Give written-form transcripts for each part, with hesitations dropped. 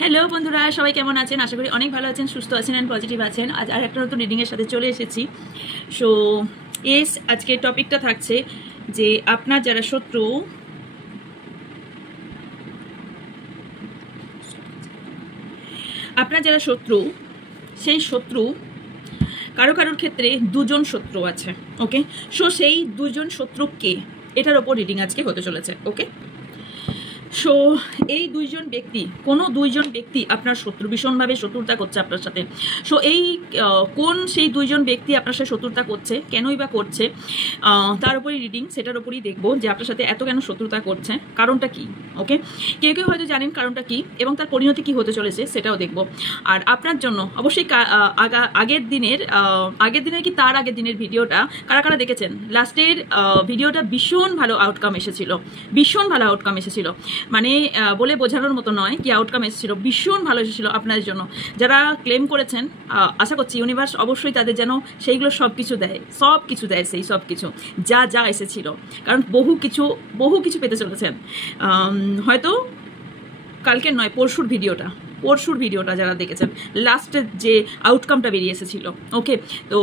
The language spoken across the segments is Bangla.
হ্যালো বন্ধুরা, সবাই কেমন আছেন? আশা করি অনেক ভালো আছেন, সুস্থ আছেন অ্যান্ড পজিটিভ আছেন। আজ আর একটা নতুন রিডিংয়ের সাথে চলে এসেছি। সো আজকের টপিকটা থাকছে যে আপনার যারা শত্রু, সেই শত্রু কারোর ক্ষেত্রে দুজন শত্রু আছে। ওকে, সো সেই দুজন শত্রু কে, এটার ওপর রিডিং আজকে হতে চলেছে। ওকে, সো এই কোনো দুইজন ব্যক্তি আপনার শত্রু, ভীষণভাবে শত্রুতা করছে আপনার সাথে। সো সেই দুইজন ব্যক্তি আপনার সাথে শত্রুতা করছে, কেনই বা করছে, তার উপরই রিডিং, সেটার উপরই দেখবো যে আপনার সাথে এত কেন শত্রুতা করছে, কারণটা কি। ওকে, কেউ হয়তো জানেন কারণটা কি এবং তার পরিণতি কি হতে চলেছে সেটাও দেখবো। আর আপনার জন্য অবশ্যই আগের দিনের কি তার আগের দিনের ভিডিওটা কারা দেখেছেন, লাস্টের ভিডিওটা ভীষণ ভালো আউটকাম এসেছিল, মানে বলে বোঝানোর মতো নয় কি আউটকাম এসেছিল, ভীষণ ভালো এসেছিল আপনাদের জন্য। যারা ক্লেম করেছেন, আশা করছি ইউনিভার্স অবশ্যই তাদের যেন সেইগুলো সব কিছু দেয়, সেই সব কিছু যা এসেছিল, কারণ বহু কিছু পেতে চলেছেন। হয়তো কালকের নয়, পরশুর ভিডিওটা যারা দেখেছেন, লাস্টের যে আউটকামটা বেরিয়ে এসেছিল। ওকে, তো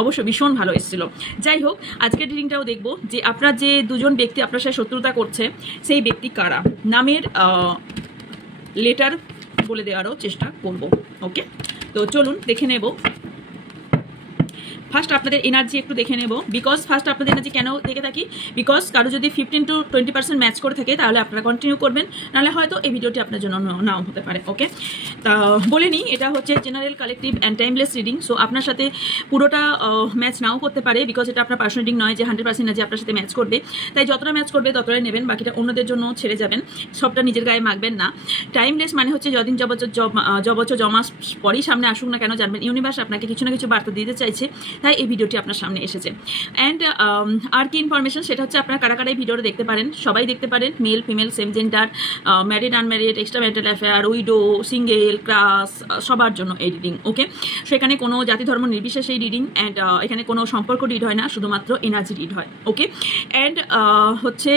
অবশ্যই ভীষণ ভালো এসেছিল। যাই হোক, আজকের রিডিংটাও দেখবো যে আপনার যে দুজন ব্যক্তি আপনার সাথে শত্রুতা করছে, সেই ব্যক্তি কারা, নামের লেটার বলে দেওয়ারও চেষ্টা করব। ওকে, তো চলুন দেখে নেব। ফার্স্ট আপনাদের এনার্জি একটু দেখে নেব, বিকজ ফার্স্ট আপনাদের এনার্জি কেন দেখে থাকি, বিকজ কারো যদি 15 to 20% ম্যাচ করে থাকে তাহলে আপনারা কন্টিনিউ করবেন, নাহলে হয়তো এই ভিডিওটি আপনার জন্য নাও হতে পারে। ওকে, তা বলে নিই, এটা হচ্ছে general collective and timeless reading. So আপনার সাথে পুরোটা ম্যাচ নাও করতে পারে, বিকজ এটা আপনার পার্সোনাল রিডিং নয় যে 100% যে আপনার সাথে ম্যাচ করবে। তাই যতটা ম্যাচ করবে ততটাই নেবেন, বাকিটা অন্যদের জন্য ছেড়ে যাবেন, সবটা নিজের গায়ে মাখবেন না। টাইমলেস মানে হচ্ছে যদিন যবছর জমা পরেই সামনে আসুক না কেন, জানবেন ইউনিভার্স আপনাকে কিছু না কিছু বার্তা দিতে চাইছে, তাই এই ভিডিওটি আপনার সামনে এসেছে। অ্যান্ড আর কি ইনফরমেশন, সেটা হচ্ছে আপনারা কারা এই ভিডিওটা দেখতে পারেন, সবাই দেখতে পারেন, male female same gender, married unmarried, extra marital affair, widow, single, crush, সবার জন্য এই রিডিং। ওকে, সেখানে কোনো জাতি ধর্ম নির্বিশেষে এই রিডিং, অ্যান্ড এখানে কোনো সম্পর্ক রিড হয় না, শুধুমাত্র এনার্জি রিড হয়। ওকে, অ্যান্ড হচ্ছে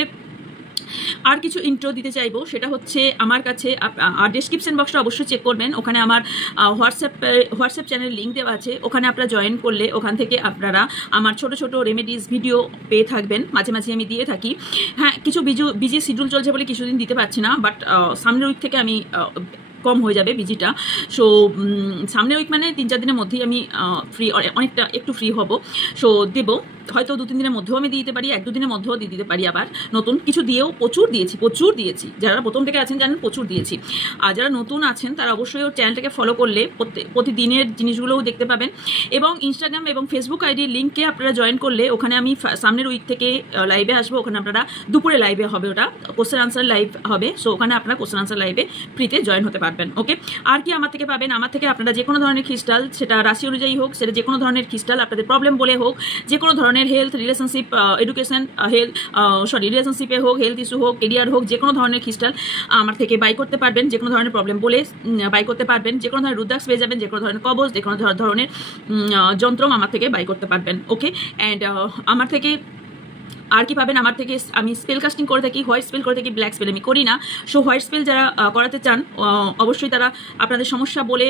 আর কিছু ইন্ট্রো দিতে চাইবো, সেটা হচ্ছে আমার কাছে ডেসক্রিপশন বক্সটা অবশ্যই চেক করবেন, ওখানে আমার হোয়াটসঅ্যাপ চ্যানেল লিঙ্ক দেওয়া আছে, ওখানে আপনারা জয়েন করলে ওখান থেকে আপনারা আমার ছোট রেমেডিস ভিডিও পেয়ে থাকবেন, মাঝে আমি দিয়ে থাকি। হ্যাঁ, কিছু বিজি শিডিউল চলছে বলে কিছুদিন দিতে পারছি না, বাট সামনের উইক থেকে আমি কম হয়ে যাবে বিজিটা। সো সামনের উইক মানে 3-4 দিনের মধ্যেই আমি ফ্রি, অনেকটা একটু ফ্রি হব। সো দেবো, হয়তো 2-3 দিনের মধ্যেও আমি দিয়ে দিতে পারি, 1-2 দিনের মধ্যেও দিয়ে দিতে পারি। আবার নতুন কিছু দিয়েও প্রচুর দিয়েছি, যারা প্রথম থেকে আছেন জানেন প্রচুর দিয়েছি। আর যারা নতুন আছেন তারা অবশ্যই ওর চ্যানেলটাকে ফলো করলে প্রতিদিনের জিনিসগুলোও দেখতে পাবেন, এবং ইনস্টাগ্রাম এবং ফেসবুক আইডির লিঙ্কে আপনারা জয়েন করলে ওখানে আমি সামনের উইক থেকে লাইভে আসবো, ওখানে আপনারা দুপুরে লাইভে হবে, ওটা কোশ্চেন আনসার লাইভ হবে। সো ওখানে আপনারা কোশ্চেন আনসার লাইভে ফ্রিতে জয়েন হতে পারবেন। ওকে, আর কি আমার থেকে পাবেন, আমার থেকে আপনারা যে কোনো ধরনের ক্রিস্টাল, সেটা রাশি অনুযায়ী হোক, সেটা যে কোনো ধরনের ক্রিস্টাল আপনাদের প্রবলেম বলে হোক, যে কোনো ধরনের হেলথ, রিলেশনশিপ, এডুকেশন, রিলেশনশিপে হোক, হেলথ ইস্যু হোক, কেরিয়ার হোক, যে কোনো ধরনের ক্রিস্টাল আমার থেকে বাই করতে পারবেন, যে কোনো ধরনের প্রবলেম বলে বাই করতে পারবেন, যে কোনো ধরনের রুদ্রাক্ষ পেয়ে যাবেন, যে কোনো ধরনের কবচ, যে কোনো ধরনের যন্ত্র আমার থেকে বাই করতে পারবেন। ওকে, অ্যান্ড আমার থেকে আর কি পাবেন, আমার থেকে আমি স্পেল কাস্টিং করে থাকি, হোয়াইট স্পেল করে থাকি, ব্ল্যাক স্পেল আমি করি না। সো হোয়াইট স্পেল যারা করাতে চান, অবশ্যই তারা আপনাদের সমস্যা বলে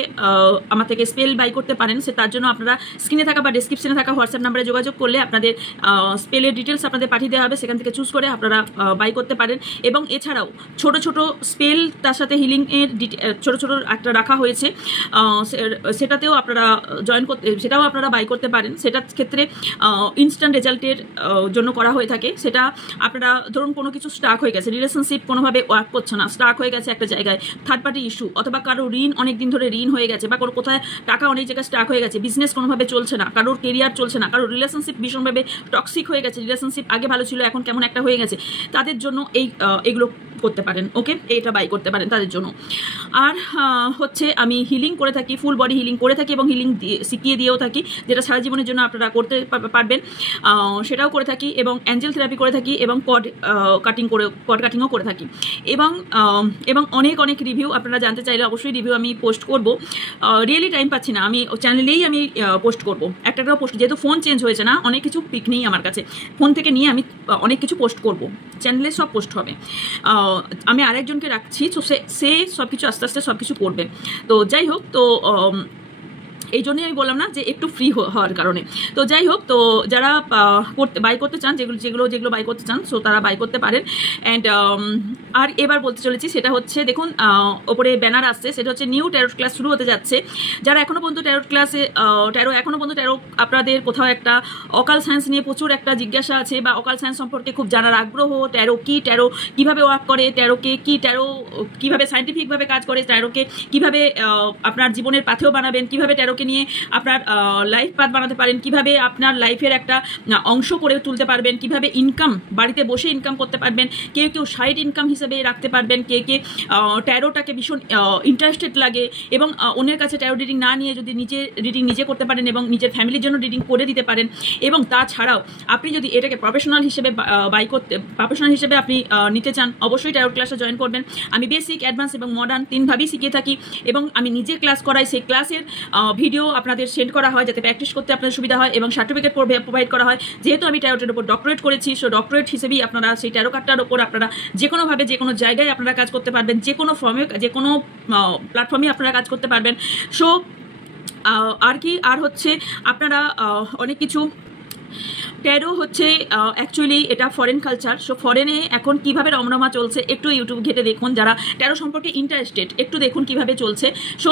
আমার থেকে স্পেল বাই করতে পারেন। সে তার জন্য আপনারা স্ক্রিনে থাকা বা ডিসক্রিপশনে থাকা হোয়াটসঅ্যাপ নাম্বারে যোগাযোগ করলে আপনাদের স্পেলের ডিটেলস আপনাদের পাঠিয়ে দেওয়া হবে, সেখান থেকে চুজ করে আপনারা বাই করতে পারেন। এবং এছাড়াও ছোট স্পেল, তার সাথে হিলিংয়ের ছোট একটা রাখা হয়েছে, সেটাতেও আপনারা সেটাও আপনারা বাই করতে পারেন। সেটার ক্ষেত্রে ইনস্ট্যান্ট রেজাল্টের জন্য করা হয়ে থাকে। সেটা আপনারা ধরুন কোনো কিছু স্টাক হয়ে গেছে, রিলেশনশিপ কোনোভাবে ওয়ার্ক করছে না, স্টাক হয়ে গেছে একটা জায়গায়, থার্ড পার্টি ইস্যু, অথবা কারো ঋণ অনেক দিন ধরে ঋণ হয়ে গেছে, বা কোনো কোথায় টাকা অনেক জায়গায় স্টাক হয়ে গেছে, বিজনেস কোনোভাবে চলছে না, কারোর কেরিয়ার চলছে না, কারোর রিলেশনশিপ ভীষণভাবে টক্সিক হয়ে গেছে, রিলেশনশিপ আগে ভালো ছিল এখন কেমন একটা হয়ে গেছে, তাদের জন্য এইগুলো করতে পারেন। ওকে, এটা বাই করতে পারেন তাদের জন্য। আর হচ্ছে আমি হিলিং করে থাকি, ফুল বডি হিলিং করে থাকি, এবং হিলিং শিখিয়ে দিয়েও থাকি, যেটা সারা জীবনের জন্য আপনারা করতে পারবেন, সেটাও করে থাকি, এবং অ্যাঞ্জেল থেরাপি করে থাকি, এবং কড কাটিংও করে থাকি, এবং অনেক রিভিউ আপনারা জানতে চাইলে অবশ্যই রিভিউ আমি পোস্ট করব। রিয়েলি টাইম পাচ্ছি না, আমি চ্যানেলেই আমি পোস্ট করব, একটা পোস্ট, যেহেতু ফোন চেঞ্জ হয়েছে না, অনেক কিছু পিক নেই আমার কাছে, ফোন থেকে নিয়ে আমি অনেক কিছু পোস্ট করব, চ্যানেলে সব পোস্ট হবে। আমি আরেকজনকে রাখছি, তো সে সব কিছু আস্তে আস্তে সব কিছু করবে। তো যাই হোক, তো এই জন্যই আমি বললাম না যে একটু ফ্রি হওয়ার কারণে। তো যাই হোক, তো যারা বাই করতে চান, যেগুলো বাই করতে চান, সো তারা বাই করতে পারেন। অ্যান্ড আর এবার বলতে চলেছি, সেটা হচ্ছে দেখুন ওপরে ব্যানার আসছে, সেটা হচ্ছে নিউ ট্যারোট ক্লাস শুরু হতে যাচ্ছে। যারা এখনো পর্যন্ত ট্যারোট ক্লাসে এখনো পর্যন্ত ট্যারো আপনাদের কোথাও একটা অকাল সায়েন্স নিয়ে প্রচুর একটা জিজ্ঞাসা আছে, বা অকাল সায়েন্স সম্পর্কে খুব জানার আগ্রহ, ট্যারো কি, ট্যারো কিভাবে ওয়ার্ক করে, ট্যারোকে কি, ট্যারো কিভাবে সায়েন্টিফিকভাবে কাজ করে, ট্যারোকে কিভাবে আপনার জীবনের পাথেও বানাবেন, কিভাবে ট্যারোকে নিয়ে আপনার লাইফ পাথ বানাতে পারেন, কিভাবে আপনার লাইফের একটা অংশ করে তুলতে পারবেন, কিভাবে ইনকাম বাড়িতে বসে ইনকাম করতে পারবেন, কেউ সাইড ইনকাম হিসেবে রাখতে পারবেন, কে ট্যারোটাকে ভীষণ ইন্টারেস্টেড লাগে এবং অন্যের কাছে ট্যারো রিডিং না নিয়ে যদি রিডিং নিজে করতে পারেন এবং নিজের ফ্যামিলির জন্য রিডিং করে দিতে পারেন। এবং তাছাড়াও আপনি যদি এটাকে প্রফেশনাল হিসেবে আপনি নিতে চান, অবশ্যই ট্যারো ক্লাসে জয়েন করবেন। আমি বেসিক, অ্যাডভান্স এবং মডার্ন 3ভাবেই শিখিয়ে থাকি এবং আমি নিজে ক্লাস করাই। সেই ক্লাসের ভিডিও আপনাদের সেন্ড করা হয় যাতে প্র্যাকটিস করতে আপনাদের সুবিধা হয়, এবং সার্টিফিকেট প্রোভাইড করা হয়। যেহেতু আমি ট্যারোটের উপর ডক্টরেট করেছি, সো ডক্টরেট হিসেবেই আপনারা সেই ট্যারো কার্ডটার উপর আপনারা যে কোনোভাবে যে কোনো জায়গায় আপনারা কাজ করতে পারবেন, যে কোনো ফর্মে, যে কোনো প্ল্যাটফর্মে আপনারা কাজ করতে পারবেন। সো আর কি, আর হচ্ছে আপনারা অনেক কিছু, ট্যারো হচ্ছে অ্যাকচুয়ালি এটা ফরেন কালচার। সো ফরেনে এখন কিভাবে রমরমা চলছে একটু ইউটিউব ঘেটে দেখুন, যারা ট্যারো সম্পর্কে ইন্টারেস্টেড একটু দেখুন কিভাবে চলছে। সো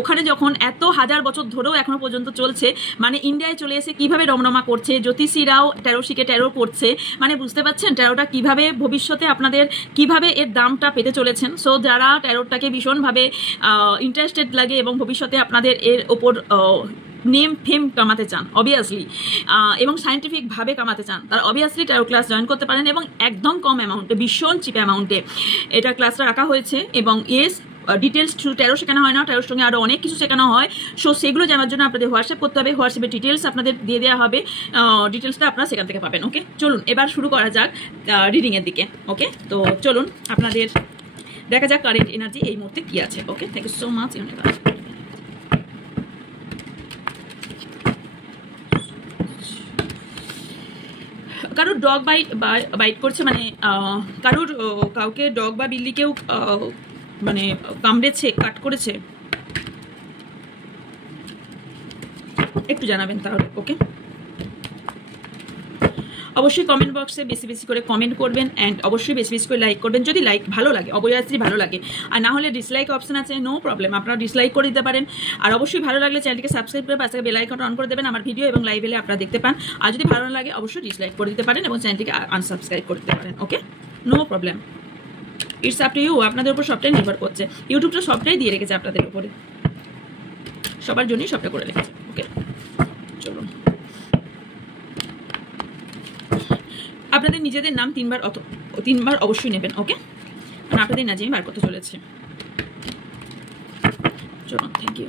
ওখানে যখন এত হাজার বছর ধরেও এখনো পর্যন্ত চলছে, মানে ইন্ডিয়ায় চলে এসে কিভাবে রমরমা করছে, জ্যোতিষীরাও ট্যারো শিখে ট্যারো করছে, মানে বুঝতে পারছেন ট্যারোটা কিভাবে ভবিষ্যতে আপনাদের কিভাবে এর দামটা পেতে চলেছেন। সো যারা ট্যারোটাকে ভীষণভাবে ইন্টারেস্টেড লাগে এবং ভবিষ্যতে আপনাদের এর ওপর নেম ফেম কামাতে চান অবভিয়াসলি, এবং সায়েন্টিফিকভাবে কামাতে চান, তার অবভিয়াসলি ট্যারো ক্লাস জয়েন করতে পারেন। এবং একদম কম অ্যামাউন্টে, ভীষণ চিপ অ্যামাউন্টে এটা ক্লাসটা রাখা হয়েছে। এবং ডিটেলস শুধু ট্যারো শেখানো হয় না, ট্যারোর সঙ্গে আরও অনেক কিছু শেখানো হয়। সো সেগুলো জানার জন্য আপনাদের হোয়াটসঅ্যাপ করতে হবে, হোয়াটসঅ্যাপে ডিটেলস আপনাদের দিয়ে দেওয়া হবে, ডিটেলসটা আপনারা সেখান থেকে পাবেন। ওকে, চলুন এবার শুরু করা যাক রিডিংয়ের দিকে। ওকে, তো চলুন আপনাদের দেখা যাক কারেন্ট এনার্জি এই মুহূর্তে কী আছে। ওকে, থ্যাংক ইউ সো মাচ। কারোর ডগ বাইট করছে, মানে কাউকে ডগ বা বিল্লিকেও মানে কামড়েছে, কাট করেছে, একটু জানাবেন তাহলে। ওকে, অবশ্যই কমেন্ট বক্সে বেশি বেশি করে কমেন্ট করবেন, অ্যান্ড অবশ্যই বেশি বেশি করে লাইক করবেন যদি ভালো লাগে, অবভিয়াসলি ভালো লাগে। আর না হলে ডিসলাইক অপশন আছে, নো প্রবলেম, আপনারা ডিসলাইক করে দিতে পারেন। আর অবশ্যই ভালো লাগলে চ্যানেলটিকে সাবস্ক্রাইব করে পাশে বেল আইকনটা অন করে দেবেন, আমার ভিডিও এবং লাইভ এলে আপনারা দেখতে পান। আর যদি ভালো না লাগে অবশ্যই ডিসলাইক করে দিতে পারেন এবং চ্যানেলটিকে আনসাবস্ক্রাইব করে দিতে পারেন। Okay, no problem, it's up to you, আপনাদের উপর সবটাই নির্ভর করছে। ইউটিউবটা সবটাই দিয়ে রেখেছে আপনাদের উপরে, সবার জন্যই সবটা করে রেখেছে। ওকে, চলুন আপনাদের নিজেদের নাম তিনবার অবশ্যই নেবেন। ওকে, মানে আপনাদের না আমি বার করতে চলেছে। চলুন, থ্যাংক ইউ।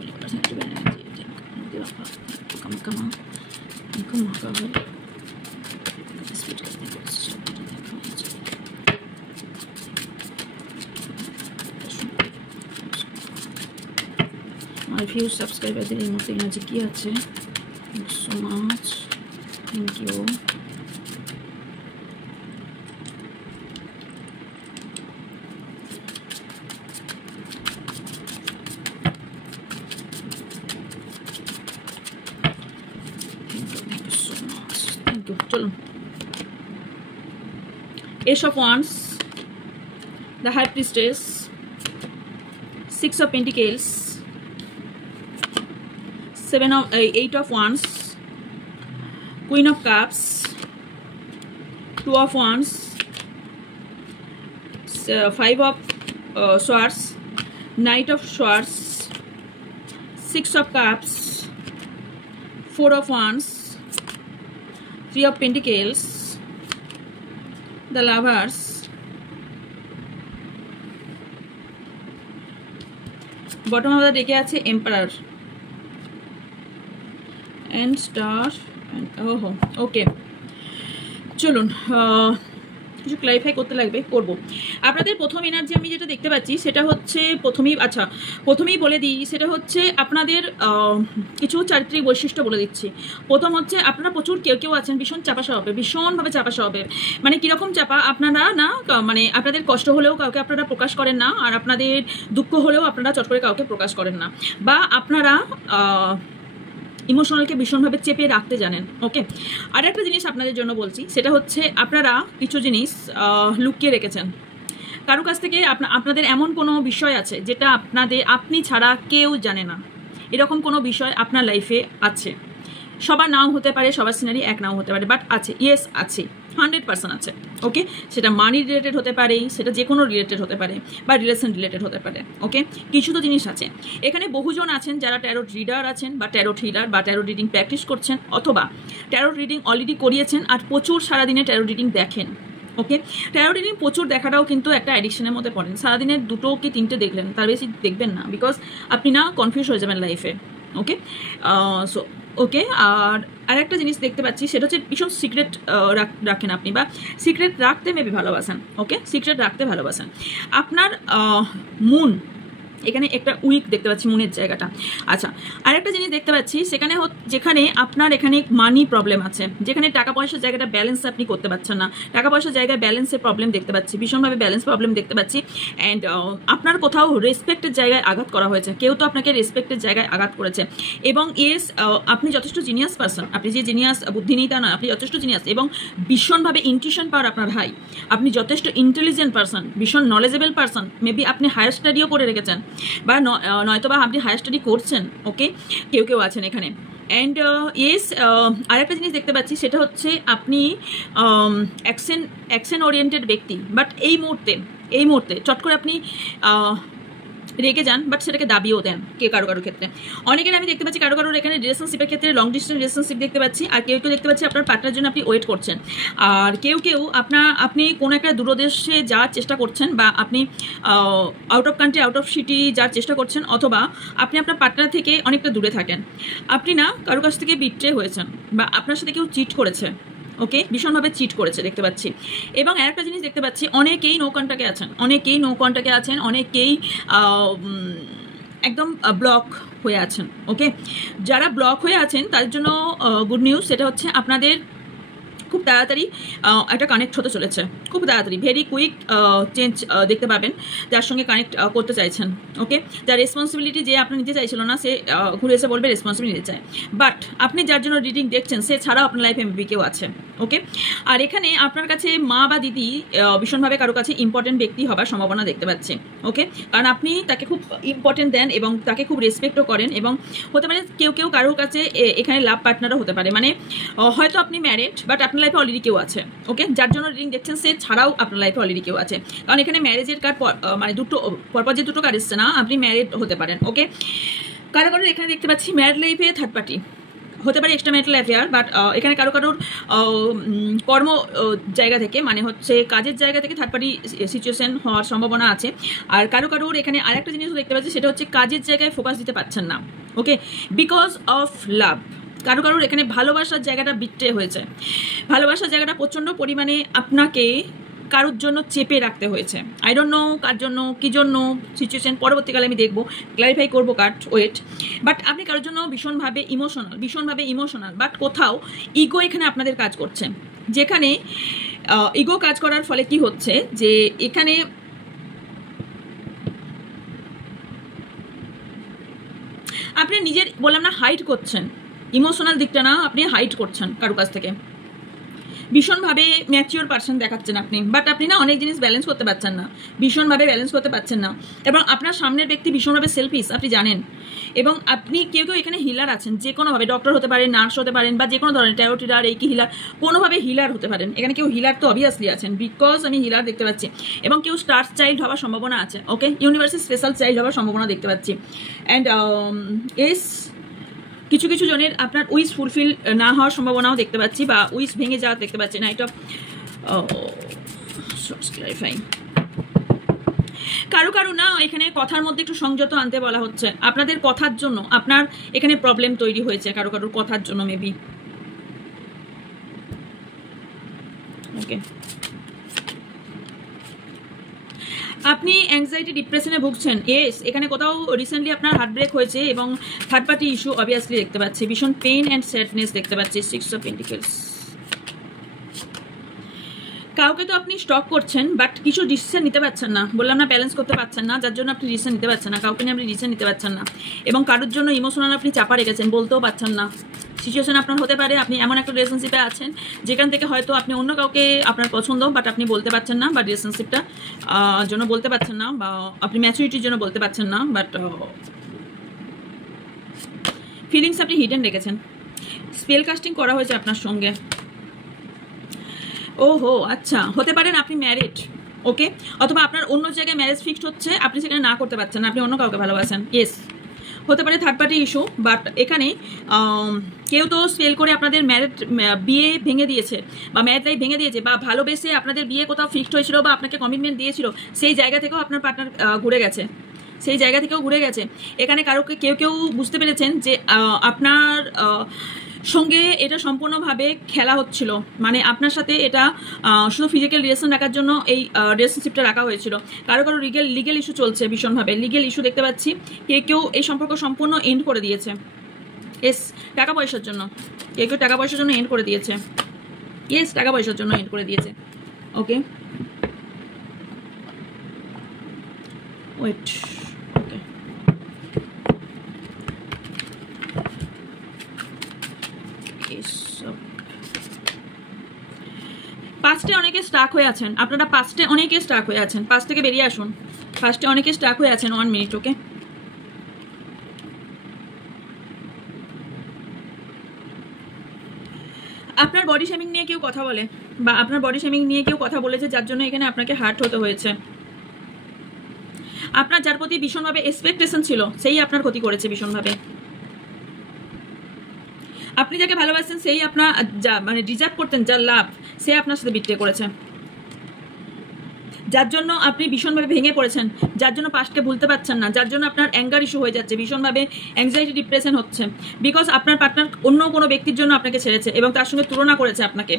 আমার ভিউ সাবস্ক্রাইবারদের এই মুহূর্তে এনার্জি কি আছে? Thank you so much, thank you. চলুন, Ace of Wands, the High Priestess, Six of Pentacles, Eight of Wands, Queen of Cups, Two of Wands, Five of Swords, Knight of Swords, Six of Cups, Four of Wands, Three of Pentacles, the Lovers, bottom of the deck আছে Emperor and Star and okay চলুন কিছু ক্লারিফাই করতে লাগবে, করব। আপনাদের প্রথম এনার্জি আমি যেটা দেখতে পাচ্ছি সেটা হচ্ছে প্রথমেই বলে দিই, সেটা হচ্ছে আপনাদের কিছু চারিত্রিক বৈশিষ্ট্য বলে দিচ্ছি। প্রথম হচ্ছে আপনারা প্রচুর কেউ আছেন ভীষণ চাপা স্বভাবের, ভীষণভাবে চাপা স্বভাবের। মানে কীরকম চাপা, আপনারা না মানে আপনাদের কষ্ট হলেও কাউকে আপনারা প্রকাশ করেন না, আর আপনাদের দুঃখ হলেও আপনারা চট করে কাউকে প্রকাশ করেন না, বা আপনারা ইমোশনালকে ভীষণভাবে চেপে রাখতে জানেন। ওকে, আর একটা জিনিস আপনাদের জন্য বলছি, সেটা হচ্ছে আপনারা কিছু জিনিস লুকিয়ে রেখেছেন কারো কাছ থেকে। আপনাদের এমন কোনো বিষয় আছে যেটা আপনি ছাড়া কেউ জানে না, এরকম কোনো বিষয় আপনার লাইফে আছে। সবার নাও হতে পারে, সবার সিনারি এক নাও হতে পারে, বাট আছে, ইয়েস আছে, 100% আছে। ওকে, সেটা মানি রিলেটেড হতে পারে, সেটা যে কোনো রিলেটেড হতে পারে, বা রিলেশন রিলেটেড হতে পারে। ওকে, কিছু তো জিনিস আছে। এখানে বহুজন আছেন যারা ট্যারোট রিডার আছেন, বা ট্যারোট হিলার, বা ট্যারোট রিডিং প্র্যাকটিস করছেন, অথবা ট্যারোট রিডিং অলরেডি করিয়েছেন আর প্রচুর সারাদিনে ট্যারোট রিডিং দেখেন। ওকে, ট্যারোট রিডিং প্রচুর দেখাটাও কিন্তু একটা অ্যাডিকশনের মধ্যে পড়েন। সারাদিনে 2 কি 3টে দেখলেন, তার বেশি দেখবেন না, বিকজ আপনি না কনফিউজ হয়ে যাবেন লাইফে। ওকে, সো ওকে, আর একটা জিনিস দেখতে পাচ্ছি সেটা হচ্ছে ভীষণ সিক্রেট রাখেন আপনি, বা সিক্রেট রাখতে মেবি ভালোবাসেন। ওকে, সিক্রেট রাখতে ভালোবাসেন। আপনার মুন, এখানে একটা উইক দেখতে পাচ্ছি মুনের জায়গাটা। আচ্ছা, আর একটা জিনিস দেখতে পাচ্ছি যেখানে আপনার এখানে মানি প্রবলেম আছে, যেখানে টাকা পয়সার জায়গাটা ব্যালেন্স আপনি করতে পারছেন না, টাকা পয়সার জায়গায় ব্যালেন্সের প্রবলেম দেখতে পাচ্ছি, ভীষণভাবে ব্যালেন্স প্রবলেম দেখতে পাচ্ছি। অ্যান্ড আপনার কোথাও রেসপেক্টের জায়গায় আঘাত করা হয়েছে, কেউ তো আপনাকে রেসপেক্টের জায়গায় আঘাত করেছে। এবং ইয়েস, আপনি যথেষ্ট জিনিয়াস পারসন, আপনি যে জিনিয়াস বুদ্ধি নেই তা নয়, আপনি যথেষ্ট জিনিয়াস এবং ভীষণভাবে ইনটিউশন পাওয়ার আপনার হাই, আপনি যথেষ্ট ইন্টেলিজেন্ট পারসন, ভীষণ নলেজেবল পারসন। মেবি আপনি হায়ার স্টাডিও করে রেখেছেন, বা নয়তো বা আপনি হায়ার স্টাডি করছেন। ওকে, কেউ আছেন এখানে। অ্যান্ড ইয়েস, আরেকটা জিনিস দেখতে পাচ্ছি সেটা হচ্ছে আপনি অ্যাকশন ওরিয়েন্টেড ব্যক্তি, বাট এই মুহূর্তে চট করে আপনি রেগে যান, বাট সেটাকে দাবিও দেন কারো ক্ষেত্রে। অনেকের আমি দেখতে পাচ্ছি কারোর এখানে রিলেশনশিপের ক্ষেত্রে লং ডিস্টেন্স রিলেশনশিপ দেখতে পাচ্ছি, আর কেউ দেখতে পাচ্ছি আপনার পার্টনার জন্য আপনি ওয়েট করছেন, আর কেউ আপনি কোনো একটা দূরদেশে যাওয়ার চেষ্টা করছেন, বা আপনি out of country, out of city যাওয়ার চেষ্টা করছেন, অথবা আপনি আপনার পার্টনার থেকে অনেকটা দূরে থাকেন। আপনি না কারো কাছ থেকে বিট্রে হয়েছেন, বা আপনার সাথে কেউ চিট করেছে। ওকে, ভীষণভাবে চিট করেছে দেখতে পাচ্ছি। এবং আরেকটা জিনিস দেখতে পাচ্ছি, অনেকেই নো কন্টাক্টে আছেন, অনেকেই একদম ব্লক হয়ে আছেন। ওকে, যারা ব্লক হয়ে আছেন তাদের জন্য গুড নিউজ, সেটা হচ্ছে আপনাদের খুব তাড়াতাড়ি একটা কানেক্ট হতে চলেছে, খুব তাড়াতাড়ি, ভেরি কুইক চেঞ্জ দেখতে পাবেন যার সঙ্গে কানেক্ট করতে চাইছেন। ওকে, যার রেসপন্সিবিলিটি যে আপনি নিতে চাইছিল না, সে ঘুরে এসে বলবে রেসপন্সিবিলিটি নিতে চায়। বাট আপনি যার জন্য রিডিং দেখছেন সে ছাড়াও আপনার লাইফে মেবি কেউ আছে। ওকে, আর এখানে আপনার কাছে মা বা দিদি ভীষণভাবে কারো কাছে ইম্পর্টেন্ট ব্যক্তি হবার সম্ভাবনা দেখতে পাচ্ছি। ওকে, কারণ আপনি তাকে খুব ইম্পর্টেন্ট দেন এবং তাকে খুব রেসপেক্টও করেন, এবং হতে পারে কেউ কারোর কাছে এখানে লাভ পার্টনারও হতে পারে। মানে হয়তো আপনি ম্যারিড, বাট আপনার লাইফে অলরেডি কেউ আছে। ওকে, যার জন্য রিডিং দেখছেন সে ছাড়াও আপনার লাইফে অলরেডি কেউ আছে, কারণ এখানে ম্যারেজের কার্ড, মানে পরপর যে 2টো কার্ড এসছে না, আপনি ম্যারিড হতে পারেন। ওকে, কারোর এখানে দেখতে পাচ্ছি ম্যারিড লাইফে থার্ড পার্টি হতে পারে, এক্সট্রা ম্যারিটাল অ্যাফেয়ার, বাট এখানে কারোর কর্ম জায়গা থেকে, মানে হচ্ছে কাজের জায়গা থেকে থার্ড পার্টি সিচুয়েশন হওয়ার সম্ভাবনা আছে। আর কারোর এখানে আরেকটা জিনিস দেখতে পাচ্ছি, সেটা হচ্ছে কাজের জায়গায় ফোকাস দিতে পারছেন না। ওকে, বিকজ অফ লাভ, কারোর এখানে ভালোবাসার জায়গাটা বিট্রে হয়েছে, ভালোবাসার জায়গাটা প্রচণ্ড পরিমাণে আপনাকে কারোর জন্য চেপে রাখতে হয়েছে। আই ডোন্ট নো কার জন্য, কি জন্য সিচুয়েশন, পরবর্তীকালে আমি দেখবো, ক্লারিফাই করবো কার্ড, ওয়েট। বাট আপনি কারোর জন্য ভীষণভাবে ইমোশনাল, বাট কোথাও ইগো এখানে আপনাদের কাজ করছে, যেখানে ইগো কাজ করার ফলে কি হচ্ছে, যে এখানে আপনি নিজের, বললাম না, হাইড করছেন, ইমোশনাল দিকটা না, আপনি হাইড করছেন কারো কাছ থেকে। ভীষণভাবে ম্যাচিওর পারসন দেখাচ্ছেন আপনি, বাট আপনি না অনেক জিনিস ব্যালেন্স করতে পারছেন না, ভীষণভাবে ব্যালেন্স করতে পারছেন না। এবং আপনার সামনের ব্যক্তি ভীষণভাবে সেলফিশ, আপনি জানেন। এবং আপনি কেউ এখানে হিলার আছেন, যে কোনোভাবে ডক্টর হতে পারেন, নার্স হতে পারেন, বা যে কোনো ধরনের ট্যারোট হিলার, রেকি হিলার, কোনোভাবে হিলার হতে পারেন। এখানে কেউ হিলার তো অবভিয়াসলি আছেন, বিকজ আমি হিলার দেখতে পাচ্ছি। এবং কেউ স্টার চাইল্ড হওয়ার সম্ভাবনা আছে। ওকে, ইউনিভার্সের স্পেশাল চাইল্ড হওয়ার সম্ভাবনা দেখতে পাচ্ছি। অ্যান্ড কিছু জনের আপনার উইশ ফুলফিল না হওয়ার সম্ভাবনাও দেখতে পাচ্ছি, বা উইশ ভেঙে যাওয়ার দেখতে পাচ্ছি। নাইট অফ ক্লারিফাইং, কারো না এখানে কথার মধ্যে একটু সংযত আনতে বলা হচ্ছে। আপনাদের কথার জন্য আপনার এখানে প্রবলেম তৈরি হয়েছে, কারোর কথার জন্য মেবি। ওকে, আপনি অ্যাংজাইটি ডিপ্রেশনে ভুগছেন। ইয়েস, এখানে কোথাও রিসেন্টলি আপনার হার্ট ব্রেক হয়েছে এবং থার্ড পার্টি ইস্যু অবভিয়াসলি দেখতে পাচ্ছি, ভীষণ পেইন অ্যান্ড স্যাডনেস দেখতে পাচ্ছি। 6 অফ পেন্টিকেলস। কাউকে তো আপনি স্টক করছেন বাট কিছু ডিসিশন নিতে পারছেন না, বললাম না ব্যালেন্স করতে পারছেন না, যার জন্য আপনি ডিসিশন নিতে পারছেন না, কাউকে নিয়ে আপনি ডিসিশন নিতে পারছেন না এবং কারোর জন্য ইমোশনাল আপনি চাপা রেখেছেন, বলতেও পারছেন না। সিচুয়েশন আপনার হতে পারে আপনি এমন একটা রিলেশনশিপে আছেন যেখান থেকে হয়তো আপনি অন্য কাউকে আপনার পছন্দ বাট আপনি বলতে পারছেন না, বা রিলেশনশিপটা জন্য বলতে পারছেন না, বা আপনি ম্যাচুরিটির জন্য বলতে পারছেন না, বাট ফিলিংস আপনি হিডেন রেখেছেন। স্পেল কাস্টিং করা হয়েছে আপনার সঙ্গে। ওহো আচ্ছা, হতে পারেন আপনি ম্যারিড, ওকে, অথবা আপনার অন্য জায়গায় ম্যারেজ ফিক্সড হচ্ছে, আপনি সেখানে না করতে পারছেন না, আপনি অন্য কাউকে ভালোবাসেন। ইয়েস, হতে পারে থার্ড পার্টি ইস্যু, বাট এখানে কেউ তো স্পেল করে আপনাদের বিয়ে ভেঙে দিয়েছে বা ম্যারেজ লাইফ ভেঙে দিয়েছে, বা ভালোবেসে আপনাদের বিয়ে কোথাও ফিক্সড হয়েছিল বা আপনাকে কমিটমেন্ট দিয়েছিল, সেই জায়গা থেকেও আপনার পার্টনার ঘুরে গেছে, সেই জায়গা থেকেও ঘুরে গেছে। এখানে কারোকে কেউ বুঝতে পেরেছেন যে আপনার সঙ্গে এটা সম্পূর্ণভাবে খেলা হচ্ছিল, মানে আপনার সাথে এটা শুধু ফিজিক্যাল রিলেশন রাখার জন্য এই রিলেশনশিপটা রাখা হয়েছিল। কারো লিগেল ইস্যু চলছে, ভীষণভাবে লিগেল ইস্যু দেখতে পাচ্ছি। কেউ এই সম্পর্ক সম্পূর্ণ এন্ড করে দিয়েছে। এস, টাকা পয়সার জন্য, কেউ টাকা পয়সার জন্য এন্ড করে দিয়েছে। ইয়েস, টাকা পয়সার জন্য এন্ড করে দিয়েছে। ওকে, ওয়েট, ওকে, পাস্টে অনেকে স্টাক হয়ে আছেন, আপনারা পাস্টে অনেকে স্টাক হয়ে আছেন, পাস্ট থেকে বেরিয়ে আসুন। পাস্টে অনেকে স্টাক হয়ে আছেন। 1 মিনিট, ওকে। আপনার বডি শেমিং নিয়ে কেউ কথা বলে, বা আপনার বডি শেমিং নিয়ে কেউ কথা বলেছে, যার জন্য এখানে আপনাকে হার্ট হতে হয়েছে। আপনার যার প্রতি ভীষণভাবে এক্সপেকটেশন ছিল, সেই আপনার ক্ষতি করেছে ভীষণভাবে। আপনি যাকে ভালোবাসেন সেই আপনার মানে ডিজার্ভ করতেন যার লাভ, সে আপনার সাথে বিট্রে করেছে, যার জন্য আপনি ভীষণভাবে ভেঙে পড়েছেন, যার জন্য পাস্টকে ভুলতে পারছেন না, যার জন্য আপনার অ্যাঙ্গার ইস্যু হয়ে যাচ্ছে, ভীষণভাবে অ্যাংজাইটি ডিপ্রেশন হচ্ছে, বিকজ আপনার পার্টনার অন্য কোনো ব্যক্তির জন্য আপনাকে ছেড়েছে এবং তার সঙ্গে তুলনা করেছে আপনাকে।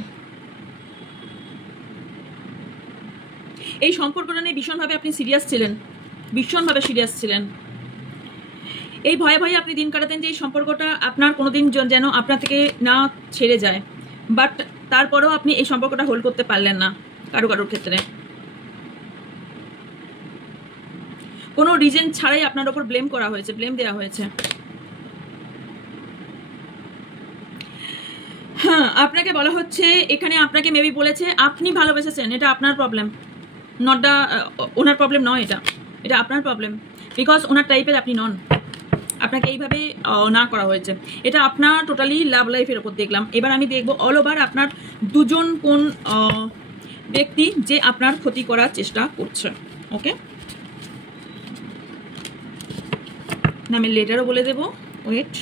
এই সম্পর্কটা নিয়ে ভীষণভাবে আপনি সিরিয়াস ছিলেন, ভীষণভাবে সিরিয়াস ছিলেন। এই ভয়ে ভয়ে আপনি দিন কাটাতেন যে এই সম্পর্কটা আপনার কোনোদিন যেন আপনার থেকে না ছেড়ে যায়, বাট তারপরেও আপনি এই সম্পর্কটা হোল্ড করতে পারলেন না। কারোর ক্ষেত্রে কোনো রিজন ছাড়াই আপনার ওপর ব্লেম করা হয়েছে, ব্লেম দেওয়া হয়েছে। হ্যাঁ, আপনাকে বলা হচ্ছে এখানে, আপনাকে মেবি বলেছে আপনি ভালোবেসেছেন, এটা আপনার problem, not the owner problem নয়, এটা আপনার প্রবলেম, বিকজ ওনার টাইপের আপনি নন, আপনাকে এইভাবে না করা হয়েছে। এটা আপনার টোটালি লাভ লাইফের ওপর দেখলাম। এবার আমি দেখবো অল ওভার আপনার দুজন কোন ব্যক্তি যে আপনার ক্ষতি করার চেষ্টা করছে। ওকে, আমি লেটারও বলে দেবো। ওয়েট,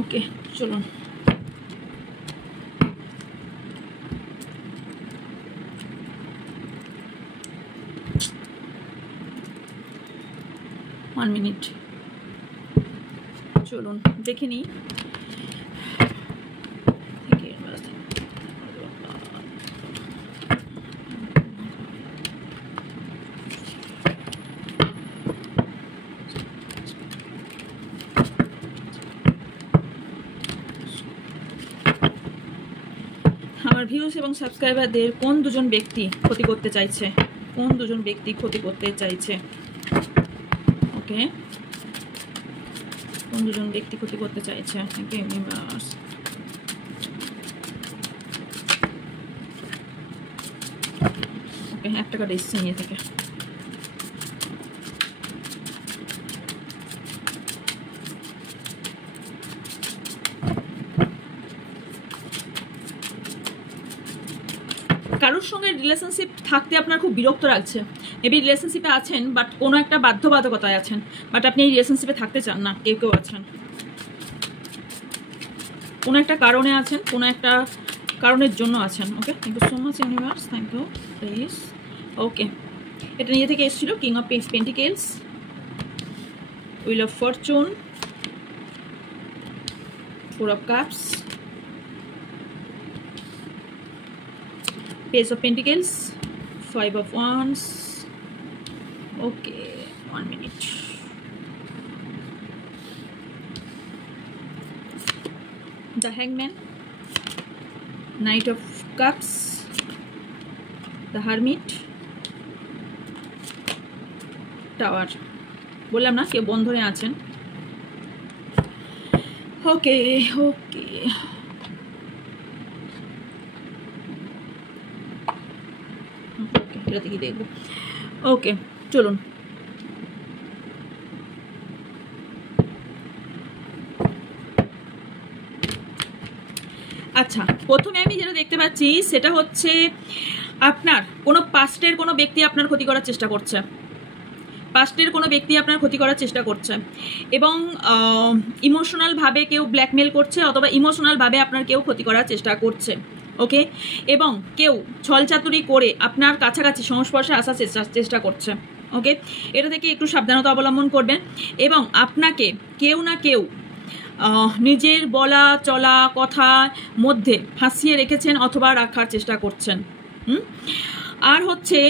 ওকে, চলুন। ওয়ান মিনিট, চলুন দেখে নিই। আমার ভিউস এবং সাবস্ক্রাইবারদের কোন দুজন ব্যক্তি ক্ষতি করতে চাইছে, কোন দুজন ব্যক্তি ক্ষতি করতে চাইছে? ওকে, কোন দুজন ব্যক্তি ক্ষতি করতে চাইছে? ওকে, এক টাকা এসছে নিয়ে থেকে। কারোর সঙ্গে রিলেশনশিপ থাকতে আপনার খুব বিরক্ত লাগছে, মেবি রিলেশনশিপে আছেন বাট কোনো একটা বাধ্যবাধকতায় আছেন, বাট আপনি এই রিলেশনশিপে থাকতে চান না। কেউ আছেন কোনো একটা কারণে আছেন, কোনো একটা কারণের জন্য আছেন। Okay, thank you so much universe, thank you please. Okay, এটা নিজে থেকে এসেছিল। King of pentacles, wheel of fortune, four of cups, Page of Pentacles, 5 of Wands. Okay, 1 minute. The Hangman, Knight of Cups, the Hermit, Tower. বললাম না কেউ বন্ধনে আছেন। ওকে ওকে, এটা থেকে দেখবো। ওকে চলুন, আচ্ছা প্রথমে আমি যেটা দেখতে পাচ্ছি সেটা হচ্ছে আপনার কোনো পাস্টের কোনো ব্যক্তি আপনার ক্ষতি করার চেষ্টা করছে, পাস্টের কোনো ব্যক্তি আপনার ক্ষতি করার চেষ্টা করছে এবং ইমোশনালভাবে কেউ ব্ল্যাকমেল করছে অথবা ইমোশনালভাবে আপনার কেউ ক্ষতি করার চেষ্টা করছে। ওকে, এবং কেউ ছলচাতুরি করে আপনার কাছাকাছি সংস্পর্শে আসার চেষ্টা করছে। ওকে, এটা থেকে একটু সাবধানতা অবলম্বন করবেন এবং আপনাকে কেউ না কেউ নিজের বলা চলা কথা মধ্যে ফাঁসিয়ে রেখেছেন অথবা রাখার চেষ্টা করছেন। আর হচ্ছে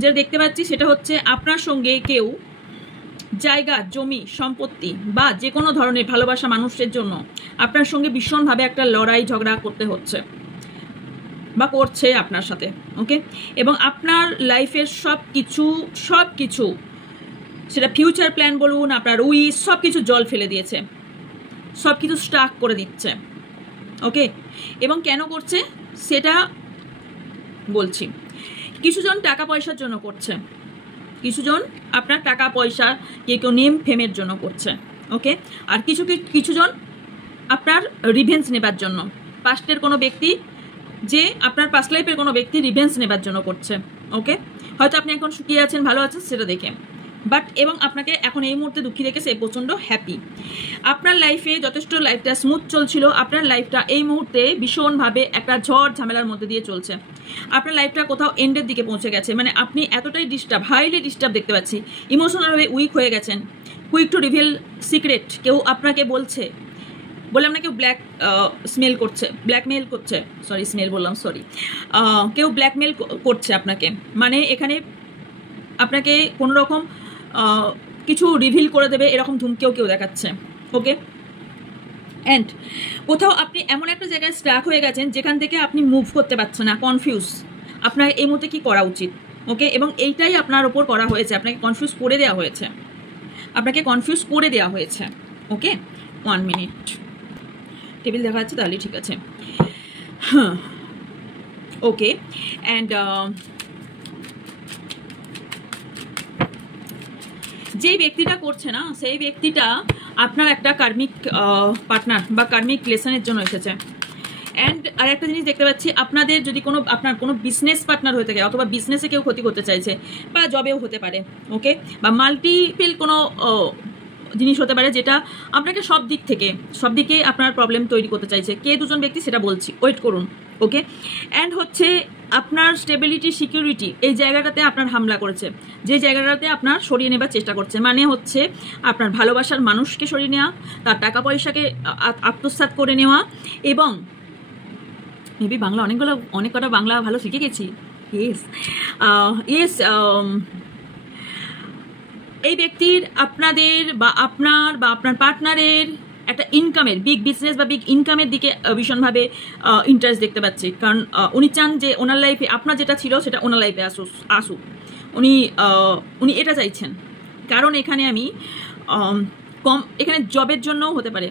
যেটা দেখতে পাচ্ছি সেটা হচ্ছে আপনার সঙ্গে কেউ জায়গা জমি সম্পত্তি বা যে কোনো ধরনের ভালোবাসা মানুষের জন্য আপনার সঙ্গে ভীষণভাবে একটা লড়াই ঝগড়া করতে হচ্ছে বা করছে আপনার সাথে। ওকে, এবং আপনার লাইফের সব কিছু সেটা ফিউচার প্ল্যান বলুন, আপনার উইশ, সব কিছু জল ফেলে দিয়েছে, সব কিছু স্টাক করে দিচ্ছে। ওকে, এবং কেন করছে সেটা বলছি। কিছুজন টাকা পয়সার জন্য করছে, কিছুজন আপনার টাকা পয়সা কেউ নেম ফেমের জন্য করছে। ওকে, আর কিছুজন আপনার রিভেঞ্জ নেবার জন্য, পাস্টের কোনো ব্যক্তি যে আপনার পাস্ট লাইফের কোনো ব্যক্তি রিভেঞ্জ নেবার জন্য করছে। ওকে, হয়তো আপনি এখন সুখী আছেন, ভালো আছেন সেটা দেখে, বাট এবং আপনাকে এখন এই মুহূর্তে দুঃখী দেখে সে প্রচণ্ড হ্যাপি। আপনার লাইফে যথেষ্ট লাইফটা স্মুথ চলছিল, আপনার লাইফটা এই মুহূর্তে ভীষণভাবে একটা ঝড় ঝামেলার মধ্যে দিয়ে চলছে। আপনার লাইফটা কোথাও এন্ডের দিকে পৌঁছে গেছে, মানে আপনি এতটাই হাইলি ডিস্টার্ব দেখতে পাচ্ছি, ইমোশনালভাবে উইক হয়ে গেছেন। কুইক টু রিভিল সিক্রেট কেউ আপনাকে বলছে, বললাম না কেউ ব্ল্যাকমেল করছে, কেউ ব্ল্যাকমেল করছে আপনাকে, মানে এখানে আপনাকে কোনো রকম কিছু রিভিল করে দেবে এরকম ধুমকেও কেউ দেখাচ্ছে। ওকে, অ্যান্ড কোথাও আপনি এমন একটা জায়গায় স্টাক হয়ে গেছেন যেখান থেকে আপনি মুভ করতে পারছেন না, কনফিউজ আপনার এই মুহূর্তে কী করা উচিত। ওকে, এবং এইটাই আপনার ওপর করা হয়েছে, আপনাকে কনফিউজ করে দেওয়া হয়েছে, ওকে, 1 মিনিট, টেবিল দেখা যাচ্ছে তাহলে ঠিক আছে। হ্যাঁ, ওকে, অ্যান্ড যেই ব্যক্তিটা করছে না সেই ব্যক্তিটা আপনার একটা কার্মিক পার্টনার বা কার্মিক রিলেশনের জন্য এসেছে। অ্যান্ড আর একটা জিনিস দেখতে পাচ্ছি, আপনাদের যদি আপনার কোনো বিজনেস পার্টনার হয়ে থাকে অথবা বিজনেসে কেউ ক্ষতি করতে চাইছে বা জবেও হতে পারে। ওকে, বা মাল্টিপল কোনো জিনিস হতে পারে যেটা আপনাকে সব দিকে আপনার প্রবলেম তৈরি করতে চাইছে। কে দুজন ব্যক্তি সেটা বলছি, ওয়েট করুন। ওকে, অ্যান্ড হচ্ছে আপনার স্টেবিলিটি সিকিউরিটি এই জায়গাটাতে আপনার হামলা করেছে, যে জায়গাটাতে আপনার সরিয়ে নেবার চেষ্টা করছে, মানে হচ্ছে আপনার ভালোবাসার মানুষকে সরিয়ে নেওয়া, তার টাকা পয়সাকে আত্মসাৎ করে নেওয়া, এবং মেবি বাংলা অনেক কটা বাংলা ভালো শিখে গেছি। ইয়েস, এই ব্যক্তির আপনাদের বা আপনার পার্টনারের একটা ইনকামের বিগ বিজনেস বা বিগ ইনকামের দিকে ভীষণভাবে ইন্টারেস্ট দেখতে পাচ্ছি। কারণ উনি চান যে ওনার লাইফে আপনার যেটা ছিল সেটা ওনার লাইফে আসুক, উনি এটা চাইছেন। কারণ এখানে আমি এখানে জবের জন্যও হতে পারে,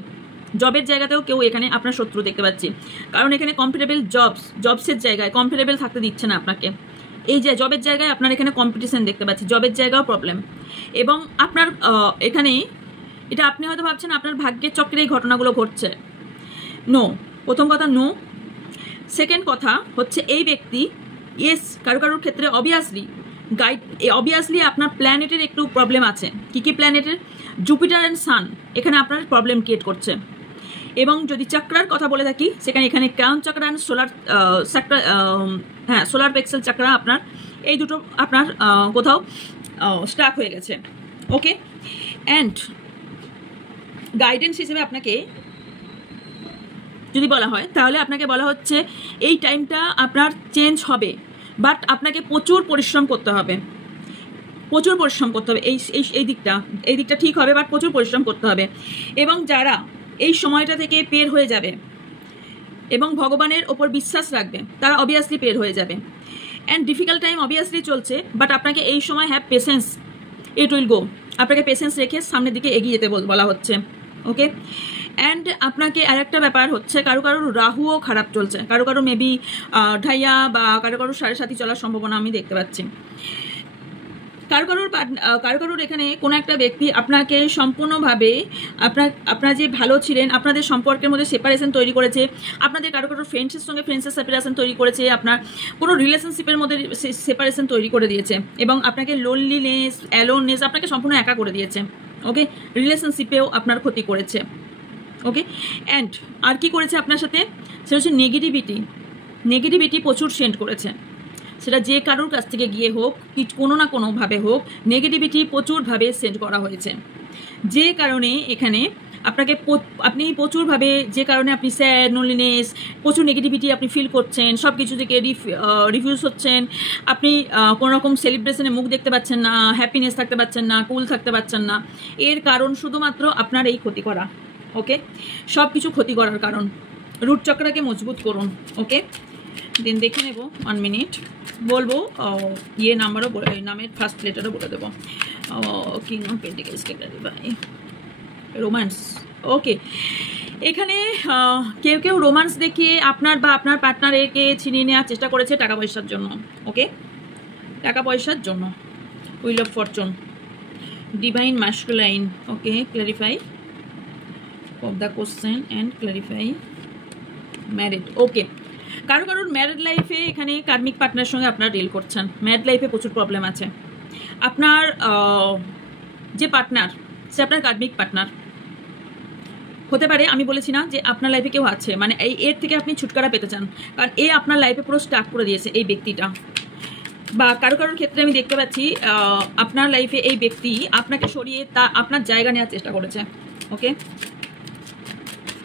জবের জায়গাতেও কেউ এখানে আপনার শত্রু দেখতে পাচ্ছি। কারণ এখানে কমফোর্টেবল জবসের জায়গায় কমফোর্টেবল থাকতে দিচ্ছে না আপনাকে। এই যে জবের জায়গায় আপনার এখানে কম্পিটিশন দেখতে পাচ্ছি, জবের জায়গাও প্রবলেম। এবং আপনার এখানে এটা আপনি হয়তো ভাবছেন আপনার ভাগ্যের চক্রে এই ঘটনাগুলো ঘটছে। নো, প্রথম কথা নো। সেকেন্ড কথা হচ্ছে এই ব্যক্তি ইয়েস কারোর ক্ষেত্রে অবভিয়াসলি আপনার প্ল্যানেটের একটু প্রবলেম আছে। কি প্ল্যানেটের? জুপিটার অ্যান্ড সান এখানে আপনার প্রবলেম ক্রিয়েট করছে। এবং যদি চক্রার কথা বলে থাকি এখানে ক্রাউন চক্র অ্যান্ড সোলার পেক্সেল চক্র আপনার এই দুটো আপনার কোথাও স্টাক হয়ে গেছে। ওকে, অ্যান্ড গাইডেন্স হিসেবে আপনাকে যদি বলা হয়, তাহলে আপনাকে বলা হচ্ছে এই টাইমটা আপনার চেঞ্জ হবে, বাট আপনাকে প্রচুর পরিশ্রম করতে হবে, প্রচুর পরিশ্রম করতে হবে। এই দিকটা ঠিক হবে, বাট প্রচুর পরিশ্রম করতে হবে। এবং যারা এই সময়টা থেকে বের হয়ে যাবে এবং ভগবানের ওপর বিশ্বাস রাখবে, তারা অবভিয়াসলি বের হয়ে যাবে। অ্যান্ড ডিফিকাল্ট টাইম অবভিয়াসলি চলছে, বাট আপনাকে এই সময় have patience, it will go. আপনাকে পেশেন্স রেখে সামনের দিকে এগিয়ে যেতে বলা হচ্ছে। ওকে, অ্যান্ড আপনাকে আরেকটা ব্যাপার হচ্ছে, কারো রাহুও খারাপ চলছে, কারো মেবি ঢাইয়া বা কারো 7.5 চলার সম্ভাবনা আমি দেখতে পাচ্ছি। কারোর এখানে কোনো একটা ব্যক্তি আপনাকে সম্পূর্ণভাবে আপনার যে ভালো ছিলেন, আপনাদের সম্পর্কের মধ্যে সেপারেশন তৈরি করেছে, আপনাদের কারো ফ্রেন্ডসের সঙ্গে ফ্রেন্ডসের সেপারেশন তৈরি করেছে, আপনার কোনো রিলেশনশিপের মধ্যে সেপারেশন তৈরি করে দিয়েছে এবং আপনাকে লোনলিনেস, অ্যালোননেস, আপনাকে সম্পূর্ণ একা করে দিয়েছে। ওকে, রিলেশনশিপেও আপনার ক্ষতি করেছে। ওকে, অ্যান্ড আর কি করেছে আপনার সাথে, সেটা হচ্ছে নেগেটিভিটি প্রচুর সেন্ড করেছে। সেটা যে কারোর কাছ থেকে গিয়ে হোক, কোনো না কোনোভাবে হোক, নেগেটিভিটি প্রচুরভাবে সেন্ড করা হয়েছে। যে কারণে এখানে আপনি প্রচুরভাবে, যে কারণে আপনি স্যাড, লোনলিনেস, প্রচুর নেগেটিভিটি আপনি ফিল করছেন, সব কিছু থেকে রিফিউজ হচ্ছেন, আপনি কোনো রকম সেলিব্রেশনে মুখ দেখতে পাচ্ছেন না, হ্যাপিনেস থাকতে পাচ্ছেন না, কুল থাকতে পাচ্ছেন না। এর কারণ শুধুমাত্র আপনার এই ক্ষতি করা। ওকে, সব কিছু ক্ষতি করার কারণ। রুট চক্রকে মজবুত করুন। ওকে, দিন দেখে নেব 1 মিনিট, বলবো নাম্বারও, নামের ফার্স্ট লেটারও বলে দেবো। কিং অফ পেন্টিকলসকে ক্ল্যারিফাই, রোম্যান্স। ওকে, এখানে কেউ রোম্যান্স দেখিয়ে আপনার বা আপনার পার্টনারকে ছিনিয়ে নেওয়ার চেষ্টা করেছে টাকা পয়সার জন্য। ওকে, টাকা পয়সার জন্য। Wheel of Fortune, divine masculine. Okay, clarify of the question and clarify married. ওকে, কারোর ম্যারিড লাইফে এখানে কার্মিক পার্টনার সঙ্গে আপনারা ডিল করছেন। ম্যারিড লাইফে প্রচুর প্রবলেম আছে। আপনার যে পার্টনার, সে আপনার কার্মিক পার্টনার হতে পারে। আমি বলেছি না যে আপনার লাইফে কেউ আছে, মানে এর থেকে আপনি ছুটকারা পেতে চান, কারণ আপনার লাইফে পুরো স্টার্ট করে দিয়েছে এই ব্যক্তিটা। বা কারোর ক্ষেত্রে আমি দেখতে পাচ্ছি আপনার লাইফে এই ব্যক্তি আপনাকে সরিয়ে আপনার জায়গা নেওয়ার চেষ্টা করেছে। ওকে,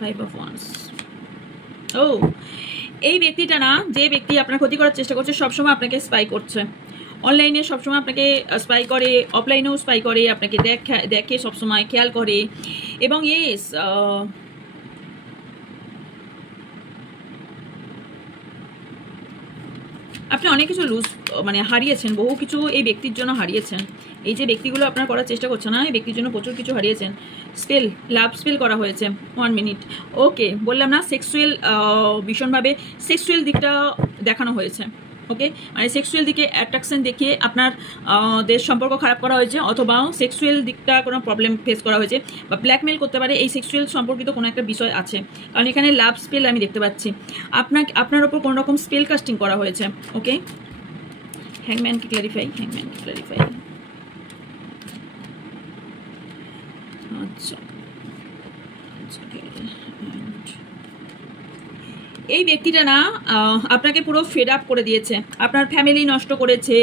5 of Wands। এই ব্যক্তিটা না, যে ব্যক্তি আপনার ক্ষতি করার চেষ্টা করছে, সবসময় আপনাকে স্পাই করছে। অনলাইনে সবসময় আপনাকে স্পাই করে, অফলাইনেও স্পাই করে, আপনাকে দেখে সবসময় খেয়াল করে। এবং আপনি অনেক কিছু হারিয়েছেন, বহু কিছু এই ব্যক্তির জন্য হারিয়েছেন। এই যে ব্যক্তিগুলো আপনার করার চেষ্টা করছে না, এই ব্যক্তির জন্য প্রচুর কিছু হারিয়েছেন। লাভ স্পেল করা হয়েছে। 1 মিনিট। ওকে, বললাম না, ভীষণভাবে সেক্সুয়াল দিকটা দেখানো হয়েছে। ওকে, মানে সেক্সুয়াল দিকে অ্যাট্রাকশন দেখিয়ে আপনাদের সম্পর্ক খারাপ করা হয়েছে, অথবা সেক্সুয়াল দিকটা কোনো প্রবলেম ফেস করা হয়েছে, বা ব্ল্যাকমেল করতে পারে। এই সেক্সুয়াল সম্পর্কিত কোনো একটা বিষয় আছে, কারণ এখানে লাভ স্পেল আমি দেখতে পাচ্ছি। আপনার ওপর কোনো রকম স্পেল কাস্টিং করা হয়েছে। ওকে, হ্যাংম্যানকে ক্ল্যারিফাই, আচ্ছা, এই ব্যক্তিটা না আপনাকে পুরো ফেড আপ করে দিয়েছে, আপনার ফ্যামিলি নষ্ট করেছে,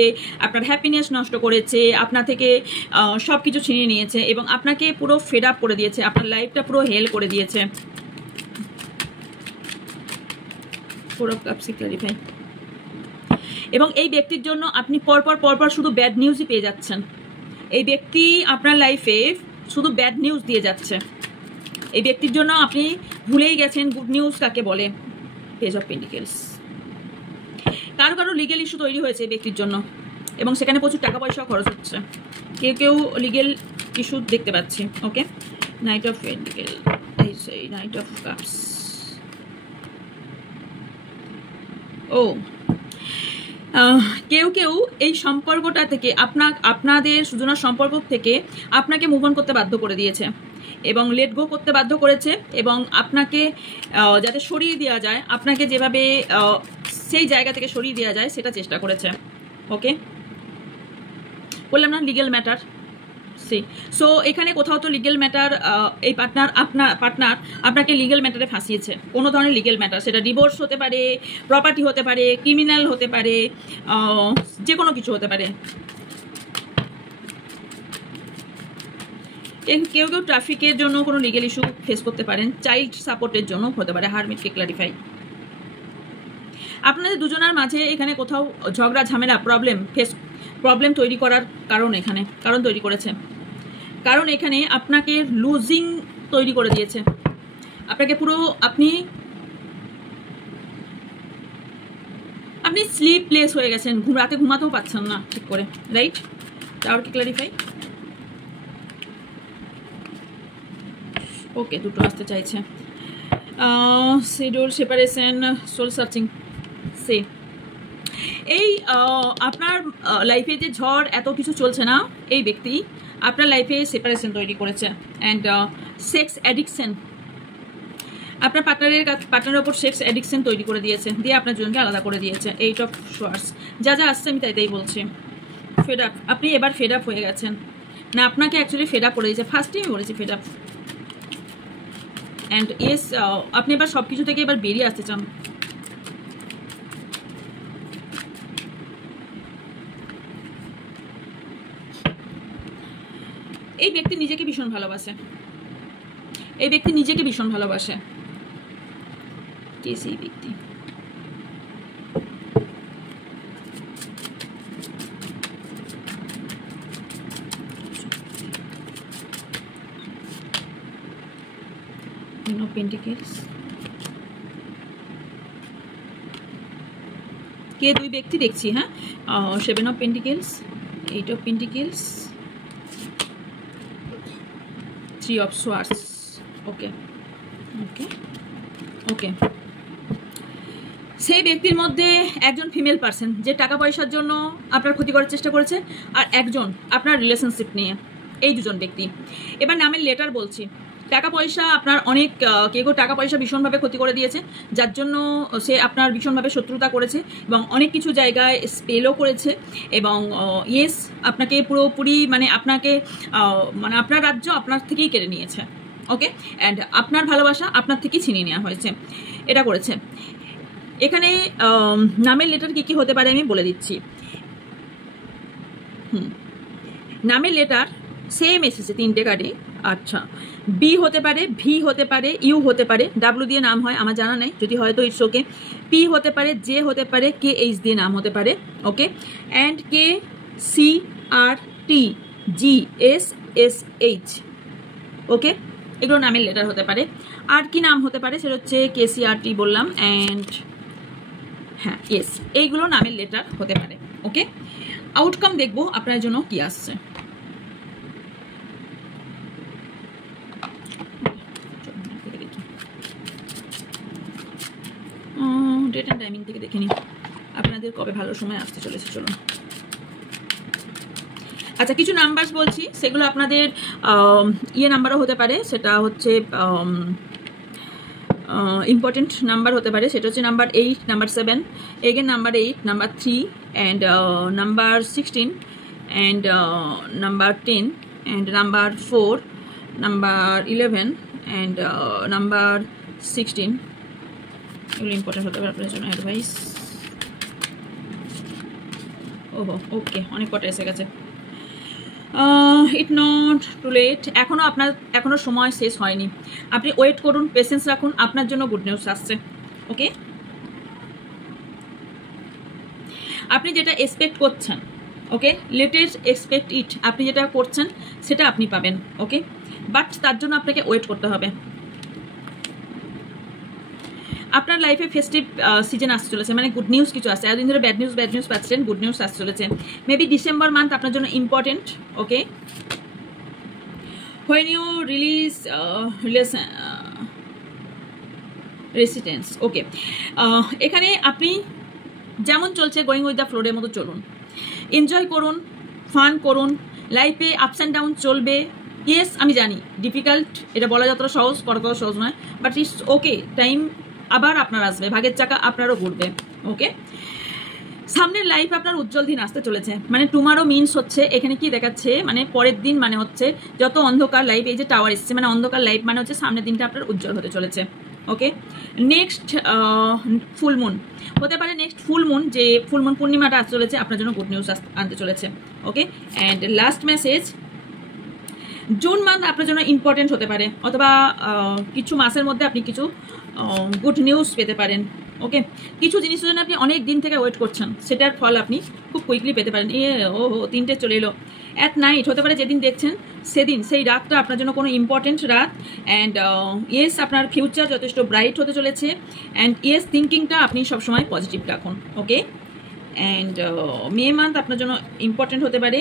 আপনার হ্যাপিনেস নষ্ট করেছে, আপনার থেকে সব কিছু ছিনিয়ে নিয়েছে এবং আপনাকে পুরো ফেড আপ করে দিয়েছে, আপনার লাইফটা পুরো হেল করে দিয়েছে। এবং এই ব্যক্তির জন্য আপনি পরপর শুধু ব্যাড নিউজই পেয়ে যাচ্ছেন। এই ব্যক্তি আপনার লাইফে শুধু ব্যাড নিউজ দিয়ে যাচ্ছে। এই ব্যক্তির জন্য আপনি ভুলেই গেছেন গুড নিউজ কাকে বলে। Page of pentacles. কারো লিগেল ইস্যু তৈরি হয়েছে এই ব্যক্তির জন্য এবং সেখানে প্রচুর টাকা পয়সা খরচ হচ্ছে। কেউ লিগেল ইস্যু দেখতে পাচ্ছি। Okay, knight of pentacle, knight of cups. কেউ এই সম্পর্কটা থেকে আপনাদের সুজনার সম্পর্ক থেকে আপনাকে মুভ অন করতে বাধ্য করে দিয়েছে এবং লেট গো করতে বাধ্য করেছে এবং আপনাকে যাতে সরিয়ে দেওয়া যায়, আপনাকে যেভাবে সেই জায়গা থেকে সরিয়ে দেওয়া যায় সেটা চেষ্টা করেছে। ওকে, বললাম না লিগেল ম্যাটার। সো এখানে কোথাও তো লিগেল ম্যাটার, এই পার্টনার আপনাকে লিগেল ম্যাটারে ফাঁসিয়েছে, কোনো ধরনের লিগেল ম্যাটার, সেটা ডিভোর্স হতে পারে, প্রপার্টি হতে পারে, ক্রিমিনাল হতে পারে, যে কোনো কিছু হতে পারে। কেউ কেউ ট্রাফিকের জন্য কোনো লিগেল ইস্যু ফেস করতে পারেন, চাইল্ড সাপোর্টের জন্য হতে পারে। হারমিটকে ক্লারিফাই। আপনাদের দুজনের মাঝে এখানে কোথাও ঝগড়া ঝামেলা প্রবলেম তৈরি করার কারণ তৈরি করেছে, কারণ এখানে আপনাকে লুজিং তৈরি করে দিয়েছে, আপনাকে পুরো আপনি স্লিপলেস হয়ে গেছেন, রাতে ঘুমাতেও পাচ্ছেন না ঠিক করে, রাইট? টাওয়ারকে ক্লারিফাই। ওকে, দুটো আসতে চাইছে। Schedule, separation, soul searching. এই আপনার লাইফে যে ঝড় এত কিছু চলছে না, এই ব্যক্তি আপনার লাইফে সেপারেশন তৈরি করেছে অ্যান্ড সেক্স অ্যাডিকশন, আপনার পার্টনারের ওপর সেক্স অ্যাডিকশন তৈরি করে দিয়েছে, দিয়ে আপনার জনকে আলাদা করে দিয়েছে। 8 অফ সোয়ার্ডস। যা আসছে আমি তাই বলছি। ফেড আপ, আপনি এবার ফেড আপ হয়ে গেছেন, না আপনাকে অ্যাকচুয়ালি ফেড আপ করে দিয়েছে। ফার্স্টেই আমি বলেছি ফেড আপ। অ্যান্ড ইয়েস, আপনি এবার সব কিছু থেকে এবার বেরিয়ে আসতে চান। এই ব্যক্তি নিজেকে ভীষণ ভালোবাসে, কে সেই ব্যক্তি? Queen of Pentacles। কে দুই ব্যক্তি দেখছি, হ্যাঁ। 7 of Pentacles, 8 of Pentacles, 3 of Swords। ওকে, সেই ব্যক্তির মধ্যে একজন ফিমেল পার্সন যে টাকা পয়সার জন্য আপনার ক্ষতি করার চেষ্টা করেছে, আর একজন আপনার রিলেশনশিপ নিয়ে। এই দুজন ব্যক্তি। এবার নামের লেটার বলছি। টাকা পয়সা আপনার অনেক, কেউ টাকা পয়সা ভীষণভাবে ক্ষতি করে দিয়েছে, যার জন্য সে আপনার ভীষণভাবে শত্রুতা করেছে এবং অনেক কিছু জায়গায় স্পেলও করেছে এবং ইয়েস আপনাকে পুরোপুরি মানে আপনার রাজ্য আপনার থেকেই কেড়ে নিয়েছে। ওকে, অ্যান্ড আপনার ভালোবাসা আপনার থেকেই ছিনিয়ে নেওয়া হয়েছে, এটা করেছে। এখানে নামের লেটার কি হতে পারে আমি বলে দিচ্ছি। নামের লেটার সেম এসেছে 3টে কার্ডে। আচ্ছা, বি হতে পারে, ভি হতে পারে, ইউ হতে পারে, ডাব্লিউ দিয়ে নাম হয় আমার জানা নেই, যদি হয় তো ইটস ওকে। পি হতে পারে, জে হতে পারে, কে এইচ দিয়ে নাম হতে পারে। Okay, and K C R T G S S H. Okay, এগুলো নামের লেটার হতে পারে। আর কি নাম হতে পারে সেটা হচ্ছে কে সি আর টি বললাম, অ্যান্ড হ্যাঁ ইয়েস, এইগুলো নামের লেটার হতে পারে। ওকে, আউটকাম দেখবো আপনার জন্য কি আসছে। ডেট অ্যান্ড টাইমিং থেকে দেখে নিই আপনাদের কবে ভালো সময় আসতে চলেছে। চলুন, আচ্ছা কিছু নাম্বারস বলছি, সেগুলো আপনাদের নাম্বারও হতে পারে, সেটা হচ্ছে ইম্পর্টেন্ট নাম্বার হতে পারে। সেটা হচ্ছে number 8, number 7, again number 8, number 3, and number 16, and number 10, and number 4, number 11, and number 16। এগুলো ইম্পর্টেন্ট হতে পারে আপনার জন্য অ্যাডভাইস। ওহো, ওকে, অনেক কটা এসে গেছে। ইট নট টু লেট, এখনো সময় শেষ হয়নি। আপনি ওয়েট করুন, পেশেন্স রাখুন, আপনার জন্য গুড নিউজ আসছে। ওকে, আপনি যেটা এক্সপেক্ট করছেন, ওকে, লেটেস্ট এক্সপেক্ট ইট, আপনি যেটা করছেন সেটা আপনি পাবেন। ওকে, বাট তার জন্য আপনাকে ওয়েট করতে হবে। আপনার লাইফে ফেস্টিভ সিজন আসতে চলেছে, মানে গুড নিউজ কিছু আসছে। এতদিন ধরে ব্যাড নিউজ পাচ্ছেন, গুড নিউজ আসতে চলেছে। মেবি ডিসেম্বর মান্থ আপনার জন্য important. Okay, when you release residence. Okay, এখানে আপনি যেমন চলছে গোয়িং উইথ দ্য ফ্লোরের মতো চলুন, এনজয় করুন, ফান করুন। লাইফে আপস অ্যান্ড ডাউন চলবে। ইয়েস আমি জানি ডিফিকাল্ট, এটা বলা যতটা সহজ করা তত সহজ নয়, বাট ইটস ওকে। টাইম আবার আপনার আসবে, ভাগের চাকা আপনারও ঘুরবে। ওকে, সামনের লাইফ আপনার উজ্জ্বল দিন আসতে চলেছে। মানে টুমারো মিনস হচ্ছে এখানে কি দেখাচ্ছে, মানে পরের দিন মানে হচ্ছে যত অন্ধকার লাইফ, এই যে টাওয়ার এসছে মানে অন্ধকার লাইফ মানে হচ্ছে সামনের দিনটা আপনার উজ্জ্বল হতে চলেছে। ওকে, নেক্সট ফুল মুন হতে পারে, নেক্সট ফুল মুন যে ফুল মুন পূর্ণিমাটা আসতে চলেছে আপনার জন্য গুড নিউজ আনতে চলেছে। Okay, and last message, June month আপনার জন্য ইম্পর্টেন্ট হতে পারে, অথবা কিছু মাসের মধ্যে আপনি কিছু গুড নিউজ পেতে পারেন। ওকে, কিছু জিনিসের জন্য আপনি অনেক দিন থেকে ওয়েট করছেন, সেটার ফল আপনি খুব কুইকলি পেতে পারেন। ও 3টে চলে এলো। অ্যাট নাইট হতে পারে, যেদিন দেখছেন সেদিন, সেই রাতটা আপনার জন্য কোনো ইম্পর্টেন্ট রাত। অ্যান্ড ইয়েস, আপনার ফিউচার যথেষ্ট ব্রাইট হতে চলেছে। অ্যান্ড ইয়েস, থিঙ্কিংটা আপনি সবসময় পজিটিভ রাখুন। ওকে, অ্যান্ড মে মান্থ আপনার জন্য ইম্পর্টেন্ট হতে পারে।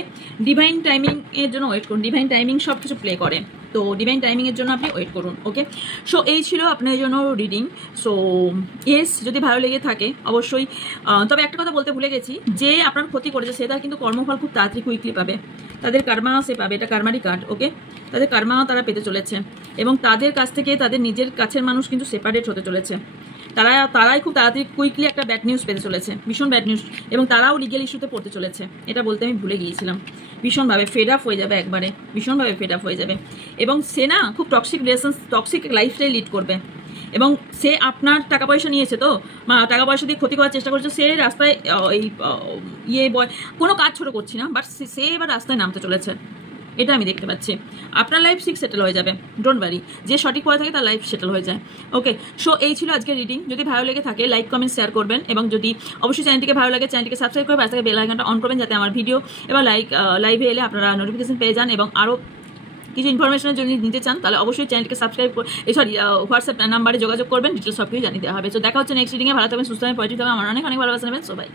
ডিভাইন টাইমিংয়ের জন্য ওয়েট করুন, ডিভাইন টাইমিং সব কিছু প্লে করে, তো ডিভাইন টাইমিংয়ের জন্য আপনি ওয়েট করুন। ওকে, সো এই ছিল আপনার জন্য রিডিং। সো ইয়েস, যদি ভালো লেগে থাকে অবশ্যই, তবে একটা কথা বলতে ভুলে গেছি, যে আপনার ক্ষতি করেছে সে তার কিন্তু কর্মফল খুব তাড়াতাড়ি কুইকলি পাবে, তাদের কর্মা সে পাবে, এটা কার্মারি কার্ড। ওকে, তাদের কর্মা তারা পেতে চলেছে, এবং তাদের কাছ থেকে তাদের নিজের কাছের মানুষ কিন্তু সেপারেট হতে চলেছে। তারাই খুব তাড়াতাড়ি কুইকলি একটা ব্যাড নিউজ পেতে চলেছে, ভীষণ ব্যাড নিউজ, এবং তারাও লিগেল ইস্যুতে পড়তে চলেছে। এটা বলতে আমি ভুলে গিয়েছিলাম। ভীষণভাবে ফেড আপ হয়ে যাবে, একবারে ভীষণভাবে ফেড আপ হয়ে যাবে, এবং সে না খুব toxic relation, toxic lifestyle lead করবে। এবং সে আপনার টাকা পয়সা নিয়েছে, তো টাকা পয়সা দিয়ে ক্ষতি করার চেষ্টা করছে, সে রাস্তায় কোনো কাজ ছোট করছি না, বাট সে এবার রাস্তায় নামতে চলেছে, এটা আমি দেখতে পাচ্ছি। আপনার লাইফ ঠিক সেটেল হয়ে যাবে, ডোন্ট ওয়ারি। যে সঠিক পথে থাকে তার লাইফ সেটেল হয়ে যায়। ওকে, সো এই ছিল আজকের রিডিং। যদি ভালো লেগে থাকে লাইক কমেন্ট শেয়ার করবেন, এবং যদি অবশ্যই চ্যানেলটিকে ভালো লাগে চ্যানেলটিকে সাবস্ক্রাইব করে পাশে বেল আইকনটা অন করবেন, যাতে আমার ভিডিও এবং লাইভে এলে আপনারা নোটিফিকেশন পেয়ে যান। এবং আরও কিছু ইনফরমেশনের জন্য নিতে চান তাহলে অবশ্যই চ্যানেলটিকে সাবস্ক্রাইব করে হোয়াটসঅ্যাপ নাম্বারে যোগাযোগ করবেন, ডিটেলস সব কিছু জানিয়ে দেওয়া হবে। তো দেখা হচ্ছে নেক্সট রিডিংয়ে। ভালো থাকবেন, সুস্থ থাকবেন, পজিটিভ থাকবেন। আমার অনেক ভালোবাসা নেবেন সবাই।